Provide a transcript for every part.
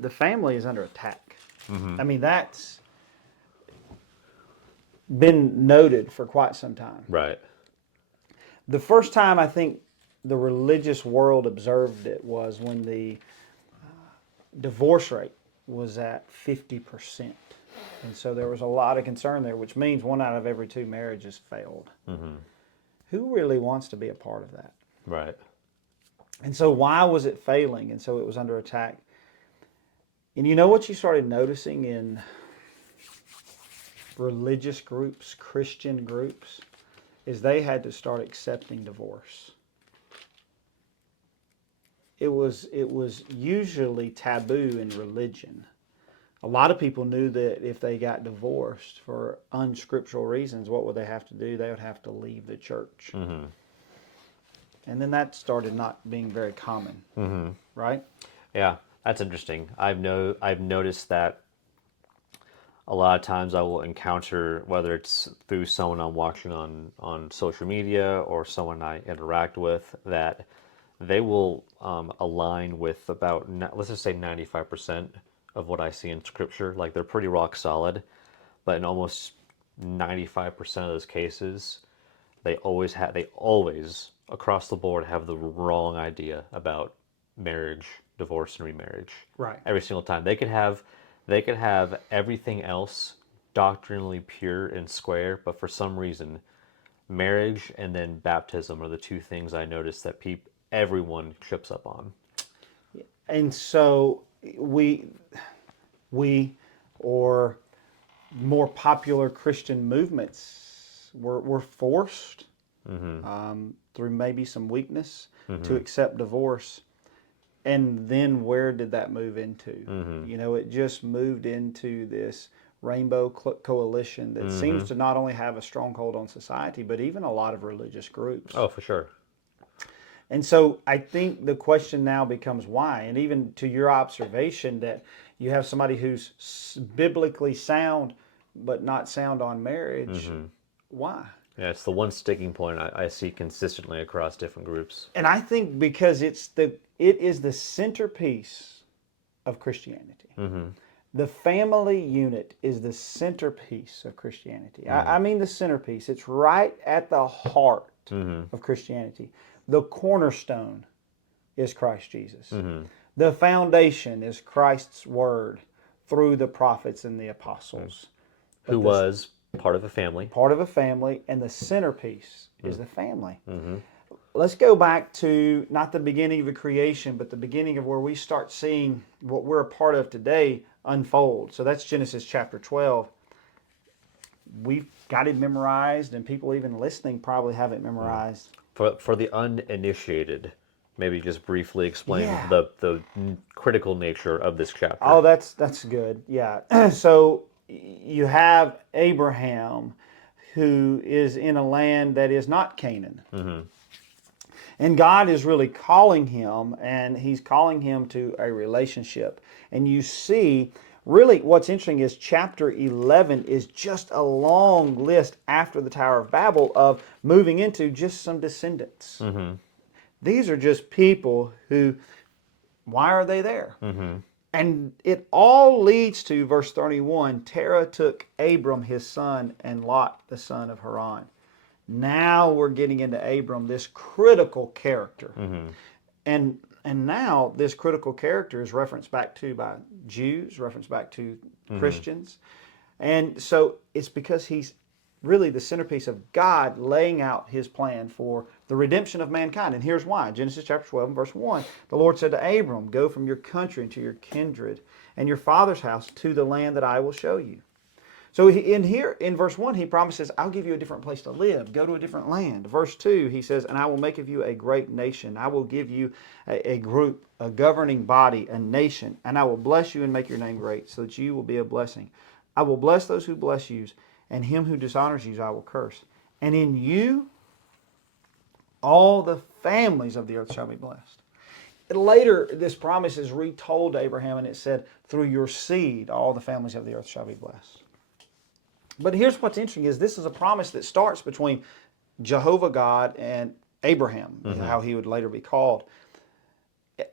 the family is under attack. Mm-hmm. I mean, that's been noted for quite some time. Right. The first time I think the religious world observed it was when the divorce rate was at 50%. And so there was a lot of concern there, which means 1 out of every 2 marriages failed. Mm-hmm. Who really wants to be a part of that? Right. And so why was it failing? And so it was under attack. And you know what you started noticing in religious groups, Christian groups, is they had to start accepting divorce. It was usually taboo in religion. A lot of people knew that if they got divorced for unscriptural reasons, what would they have to do? They would have to leave the church. Mm-hmm. And then that started not being very common, Mm-hmm. right? Yeah, that's interesting. I've noticed that a lot of times I will encounter, whether it's through someone I'm watching on social media or someone I interact with, that they will align with about, let's just say 95% of what I see in scripture. Like they're pretty rock solid, but in almost 95% of those cases, they always across the board have the wrong idea about marriage, divorce, and remarriage. Right. Every single time they could have everything else doctrinally pure and square, but for some reason, marriage and then baptism are the two things I notice that everyone trips up on. And so we or more popular Christian movements were forced through maybe some weakness to accept divorce. And then where did that move into? You know, it just moved into this rainbow coalition that seems to not only have a stronghold on society, but even a lot of religious groups. Oh, for sure. And so I think the question now becomes why. And even to your observation that you have somebody who's biblically sound, but not sound on marriage, why? Yeah, it's the one sticking point I see consistently across different groups. And I think because it is the centerpiece of Christianity. The family unit is the centerpiece of Christianity. I mean the centerpiece. It's right at the heart of Christianity. The cornerstone is Christ Jesus. The foundation is Christ's word through the prophets and the apostles. Who was part of a family. Part of a family, and the centerpiece is the family. Let's go back to not the beginning of the creation, but the beginning of where we start seeing what we're a part of today unfold. So that's Genesis chapter 12. We've got it memorized, and people even listening probably have it memorized. For the uninitiated, maybe just briefly explain Yeah. the critical nature of this chapter. Oh, that's good. Yeah. So you have Abraham, who is in a land that is not Canaan. And God is really calling him, and he's calling him to a relationship. And you see, really what's interesting is chapter 11 is just a long list after the Tower of Babel of moving into just some descendants. These are just people who, why are they there? And it all leads to verse 31, Terah took Abram his son and Lot the son of Haran. Now we're getting into Abram, this critical character. And now this critical character is referenced back to by Jews, referenced back to Christians. And so it's because he's really the centerpiece of God laying out his plan for the redemption of mankind. And here's why. Genesis chapter 12 verse 1. The Lord said to Abram, go from your country and to your kindred and your father's house to the land that I will show you. So in verse 1, he promises, I'll give you a different place to live. Go to a different land. Verse 2, he says, and I will make of you a great nation. I will give you a group, a governing body, a nation. And I will bless you and make your name great so that you will be a blessing. I will bless those who bless you, and him who dishonors you I will curse. And in you, all the families of the earth shall be blessed. Later, this promise is retold to Abraham, and it said, through your seed, all the families of the earth shall be blessed. But here's what's interesting is this is a promise that starts between Jehovah God and Abraham, how he would later be called.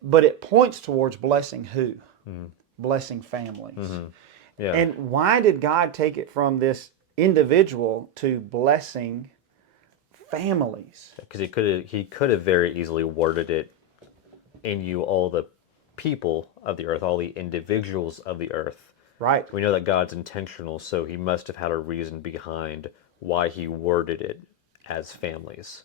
But it points towards blessing who? blessing families. Yeah. And why did God take it from this individual to blessing families? Because he could have very easily worded it, in you all the people of the earth, all the individuals of the earth. Right. We know that God's intentional, so he must have had a reason behind why he worded it as families.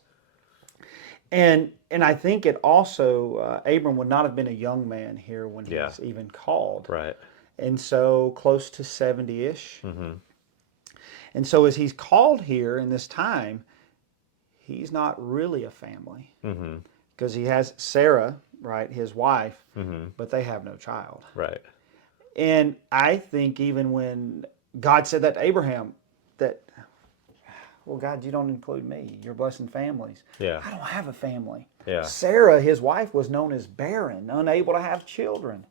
And I think it also, Abram would not have been a young man here when Yeah. he's even called. Right. And so close to 70-ish. And so as he's called here in this time, he's not really a family. Because he has Sarah, right, his wife, but they have no child. Right. And I think even when God said that to Abraham, that, well, God, you don't include me. You're blessing families. Yeah. I don't have a family. Yeah. Sarah, his wife, was known as barren, unable to have children.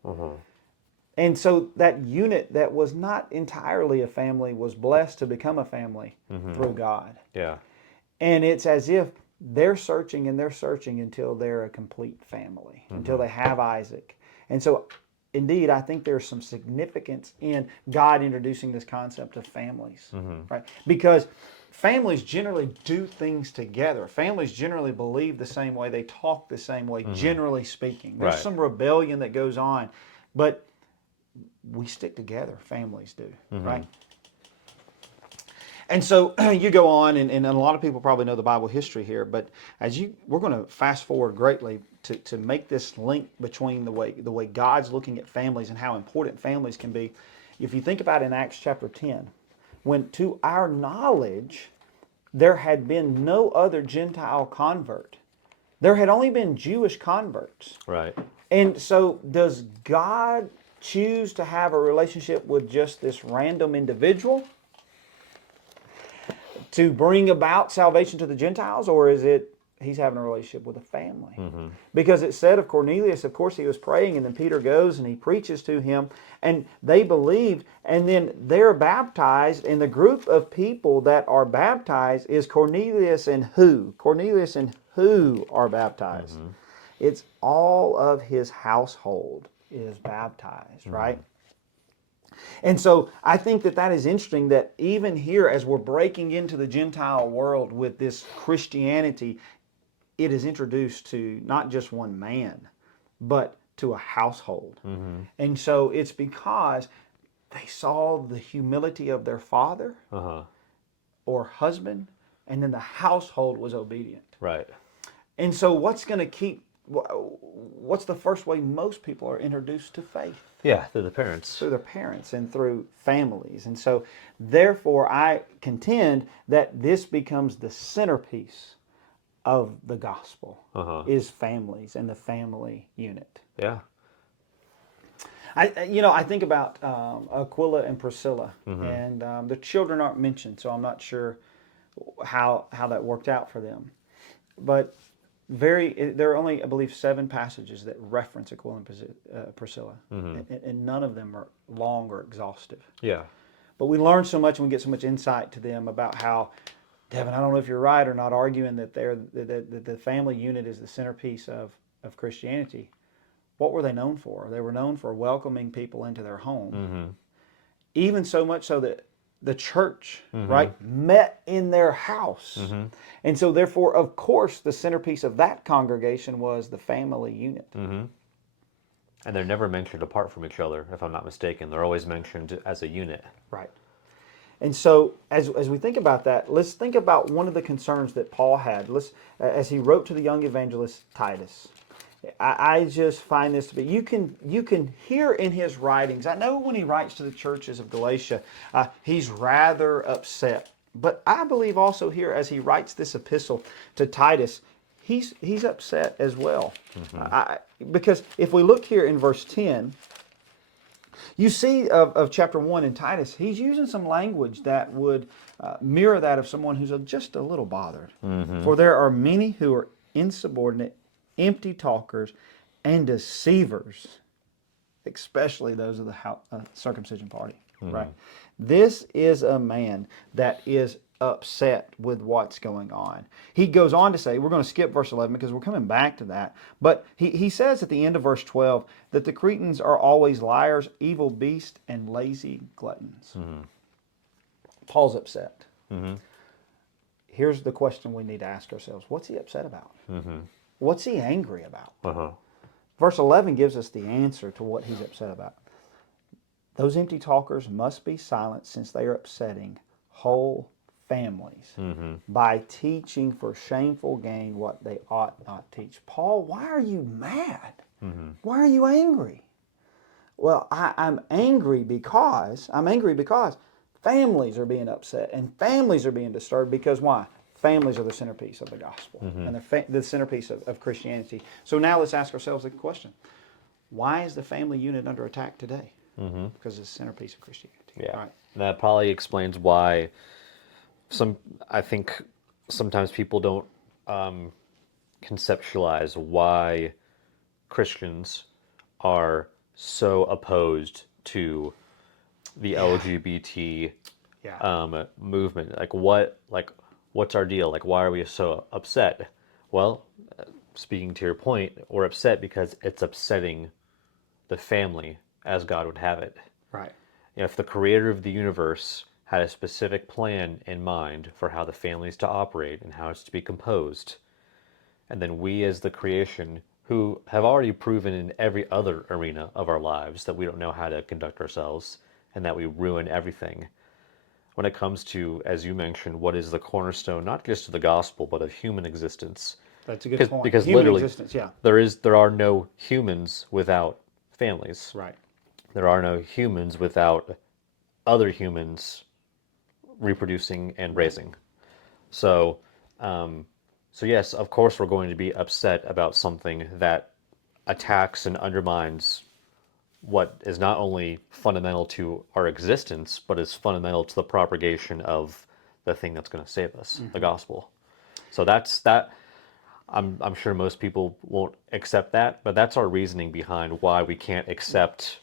And so that unit that was not entirely a family was blessed to become a family through God. Yeah. And it's as if they're searching and they're searching until they're a complete family, until they have Isaac. And so, indeed, I think there's some significance in God introducing this concept of families, right? Because families generally do things together. Families generally believe the same way. They talk the same way, generally speaking. There's Right. some rebellion that goes on, but we stick together. Families do, right? And so you go on, and a lot of people probably know the Bible history here, but we're going to fast forward greatly to make this link between the way God's looking at families and how important families can be. If you think about in Acts chapter 10, when to our knowledge there had been no other Gentile convert, there had only been Jewish converts. Right. And so does God choose to have a relationship with just this random individual to bring about salvation to the Gentiles, or is it he's having a relationship with a family? Because it said of Cornelius, of course, he was praying, and then Peter goes and he preaches to him, and they believed, and then they're baptized, and the group of people that are baptized is Cornelius and who? Cornelius and who are baptized? It's all of his household is baptized, right? And so I think that is interesting that even here, as we're breaking into the Gentile world with this Christianity, it is introduced to not just one man, but to a household. And so it's because they saw the humility of their father or husband, and then the household was obedient. Right. And so what's the first way most people are introduced to faith? Yeah, through the parents. Through their parents and through families. And so, therefore, I contend that this becomes the centerpiece of the gospel, is families and the family unit. Yeah. I think about Aquila and Priscilla, and the children aren't mentioned, so I'm not sure how that worked out for them. But there are only, I believe, 7 passages that reference Aquila and Priscilla, and none of them are long or exhaustive. Yeah. But we learn so much and we get so much insight to them about how, Devin, I don't know if you're right or not, arguing that the family unit is the centerpiece of Christianity. What were they known for? They were known for welcoming people into their home. Even so much so that the church, right, met in their house. And so therefore, of course, the centerpiece of that congregation was the family unit. And they're never mentioned apart from each other, if I'm not mistaken. They're always mentioned as a unit. Right. And so as we think about that, let's think about one of the concerns that Paul had. As he wrote to the young evangelist Titus. I just find this to be, you can hear in his writings, I know when he writes to the churches of Galatia, he's rather upset. But I believe also here, as he writes this epistle to Titus, he's upset as well. Because if we look here in verse 10, you see of chapter 1 in Titus, he's using some language that would mirror that of someone who's just a little bothered. For there are many who are insubordinate, empty talkers, and deceivers, especially those of the circumcision party. Right? This is a man that is upset with what's going on. He goes on to say, we're going to skip verse 11 because we're coming back to that, but he says at the end of verse 12 that the Cretans are always liars, evil beasts, and lazy gluttons. Paul's upset. Here's the question we need to ask ourselves. What's he upset about? What's he angry about? Verse 11 gives us the answer to what he's upset about. Those empty talkers must be silent, since they are upsetting whole families by teaching for shameful gain what they ought not teach. Paul, why are you mad? Why are you angry? Well, I'm angry because families are being upset and families are being disturbed because why? Families are the centerpiece of the gospel and the centerpiece of Christianity. So now let's ask ourselves the question: why is the family unit under attack today? Because it's the centerpiece of Christianity. Yeah, Right. that probably explains why I think sometimes people don't conceptualize why Christians are so opposed to the LGBT movement. What's our deal? Like, why are we so upset? Well, speaking to your point, we're upset because it's upsetting the family as God would have it. Right. If the creator of the universe had a specific plan in mind for how the family is to operate and how it's to be composed, and then we as the creation, who have already proven in every other arena of our lives that we don't know how to conduct ourselves and that we ruin everything. When it comes to, as you mentioned, what is the cornerstone, not just of the gospel, but of human existence. That's a good point. Because Human literally, existence, yeah. there are no humans without families. Right. There are no humans without other humans reproducing and raising. So, so yes, of course, we're going to be upset about something that attacks and undermines what is not only fundamental to our existence, but is fundamental to the propagation of the thing that's going to save us, the gospel. So that's that. I'm sure most people won't accept that, but that's our reasoning behind why we can't accept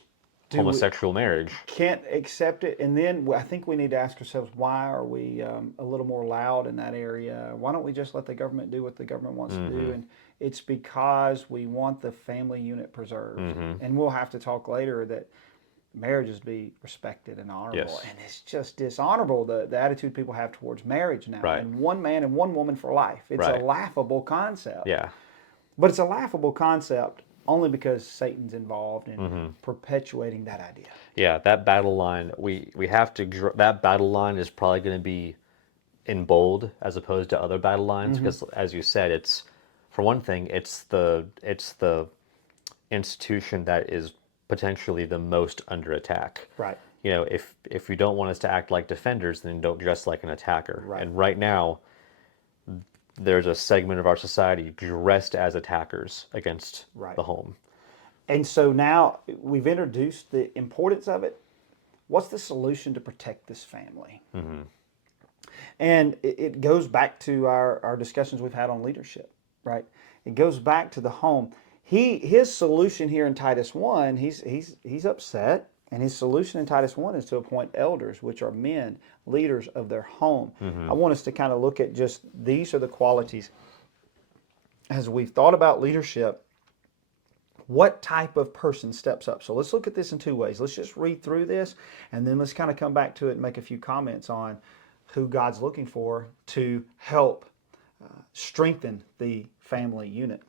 homosexual marriage. Can't accept it, and then I think we need to ask ourselves, why are we a little more loud in that area? Why don't we just let the government do what the government wants to do? And it's because we want the family unit preserved. And we'll have to talk later that marriages be respected and honorable. Yes. And it's just dishonorable, the attitude people have towards marriage now. Right. And one man and one woman for life. It's Right. a laughable concept. Yeah. But it's a laughable concept only because Satan's involved in perpetuating that idea. Yeah, that battle line, we have to, that battle line is probably going to be in bold as opposed to other battle lines, because as you said, it's, for one thing, it's the institution that is potentially the most under attack. Right. If you don't want us to act like defenders, then don't dress like an attacker. Right. And right now, there's a segment of our society dressed as attackers against Right. the home. And so now we've introduced the importance of it. What's the solution to protect this family? And it goes back to our discussions we've had on leadership, right? It goes back to the home. His solution here in Titus 1, he's upset, and his solution in Titus 1 is to appoint elders, which are men, leaders of their home. I want us to kind of look at just these are the qualities. As we've thought about leadership, what type of person steps up? So let's look at this in two ways. Let's just read through this, and then let's kind of come back to it and make a few comments on who God's looking for to help strengthen the family unit.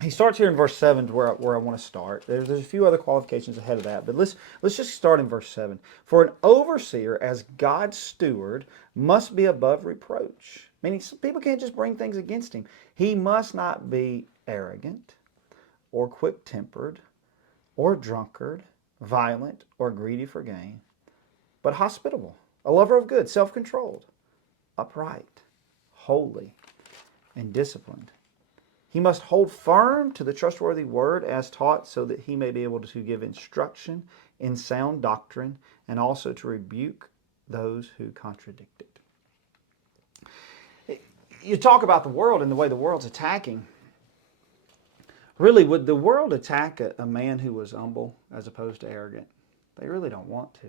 He starts here in verse 7 where I want to start. There's a few other qualifications ahead of that, but let's just start in verse 7. For an overseer, as God's steward, must be above reproach. Meaning people can't just bring things against him. He must not be arrogant or quick-tempered or drunkard, violent or greedy for gain, but hospitable, a lover of good, self-controlled, upright, holy, and disciplined. He must hold firm to the trustworthy word as taught, so that he may be able to give instruction in sound doctrine and also to rebuke those who contradict it. You talk about the world and the way the world's attacking. Really, would the world attack a man who was humble as opposed to arrogant? They really don't want to.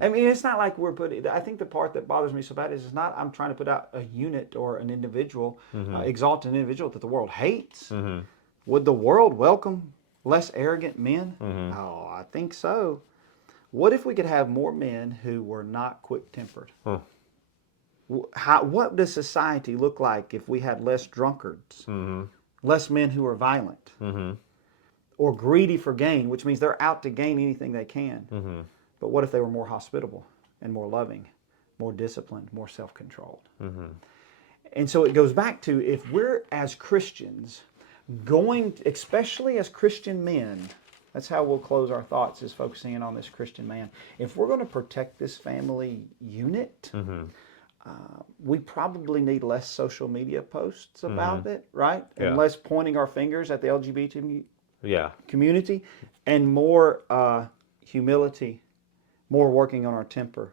I mean, it's not like we're putting. I think the part that bothers me so bad is it's not. I'm trying to put out a unit or an individual, exalt an individual that the world hates. Would the world welcome less arrogant men? Oh, I think so. What if we could have more men who were not quick-tempered? What does society look like if we had less drunkards, less men who are violent, or greedy for gain, which means they're out to gain anything they can? But what if they were more hospitable and more loving, more disciplined, more self-controlled? And so it goes back to, if we're as Christians going, especially as Christian men, that's how we'll close our thoughts, is focusing in on this Christian man. If we're going to protect this family unit, we probably need less social media posts about it, right? Yeah. And less pointing our fingers at the LGBT Yeah. community, and more humility, more working on our temper,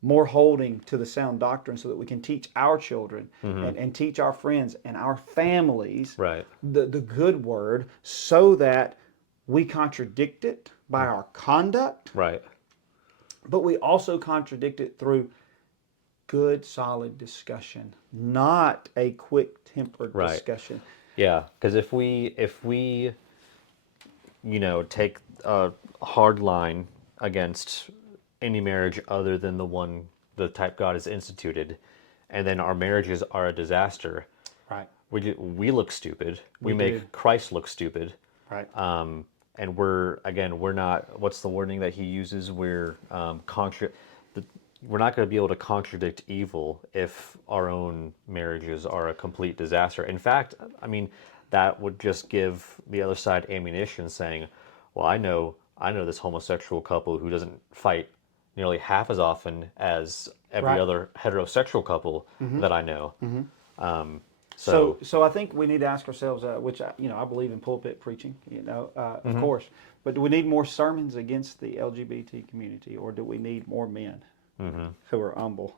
more holding to the sound doctrine so that we can teach our children and teach our friends and our families Right. the good word, so that we contradict it by our conduct, Right. but we also contradict it through good, solid discussion, not a quick-tempered Right. discussion. Yeah, because if we take a hard line against any marriage other than the type God has instituted, and then our marriages are a disaster, Right. we look stupid. We do. make Christ look stupid. Right. And we're not. What's the wording that he uses? We're not going to be able to contradict evil if our own marriages are a complete disaster. In fact, I mean, that would just give the other side ammunition, saying, "Well, I know this homosexual couple who doesn't fight nearly half as often as every Right. other heterosexual couple that I know." So I think we need to ask ourselves, which I believe in pulpit preaching, of course, but do we need more sermons against the LGBT community, or do we need more men who are humble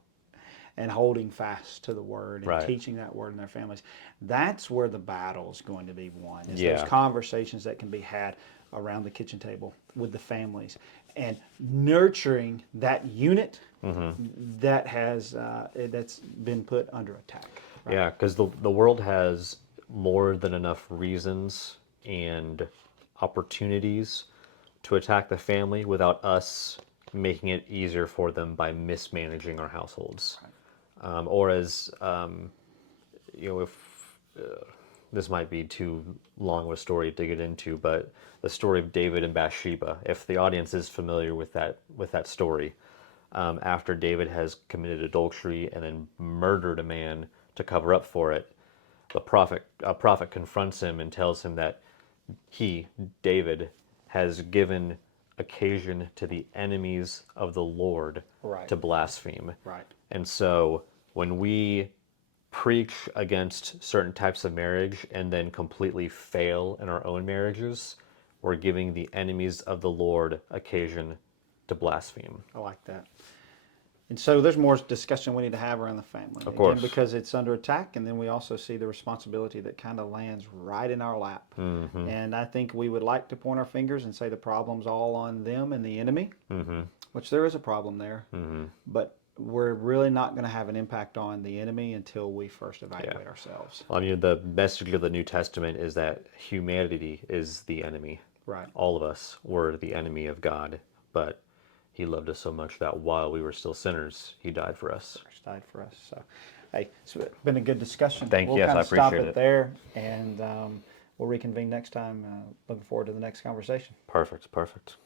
and holding fast to the word and Right. teaching that word in their families? That's where the battle is going to be won. Is Yeah. those conversations that can be had around the kitchen table with the families, and nurturing that unit that has that's been put under attack. Right? Yeah, because the world has more than enough reasons and opportunities to attack the family without us making it easier for them by mismanaging our households. Or as, if this might be too long of a story to get into, but the story of David and Bathsheba, if the audience is familiar with that story, after David has committed adultery and then murdered a man to cover up for it, a prophet confronts him and tells him that David, has given occasion to the enemies of the Lord Right. to blaspheme. Right. And so when we preach against certain types of marriage and then completely fail in our own marriages, we're giving the enemies of the Lord occasion to blaspheme. I like that. And so there's more discussion we need to have around the family. Of course. Again, because it's under attack, and then we also see the responsibility that kind of lands right in our lap. And I think we would like to point our fingers and say the problem's all on them and the enemy, which there is a problem there. But we're really not going to have an impact on the enemy until we first evaluate ourselves. Well, I mean, the message of the New Testament is that humanity is the enemy. Right. All of us were the enemy of God, but he loved us so much that while we were still sinners, he died for us. Christ died for us. So, hey, it's been a good discussion. Thank you. We'll Yes, kind I of stop appreciate it it. there, and we'll reconvene next time. Looking forward to the next conversation. Perfect.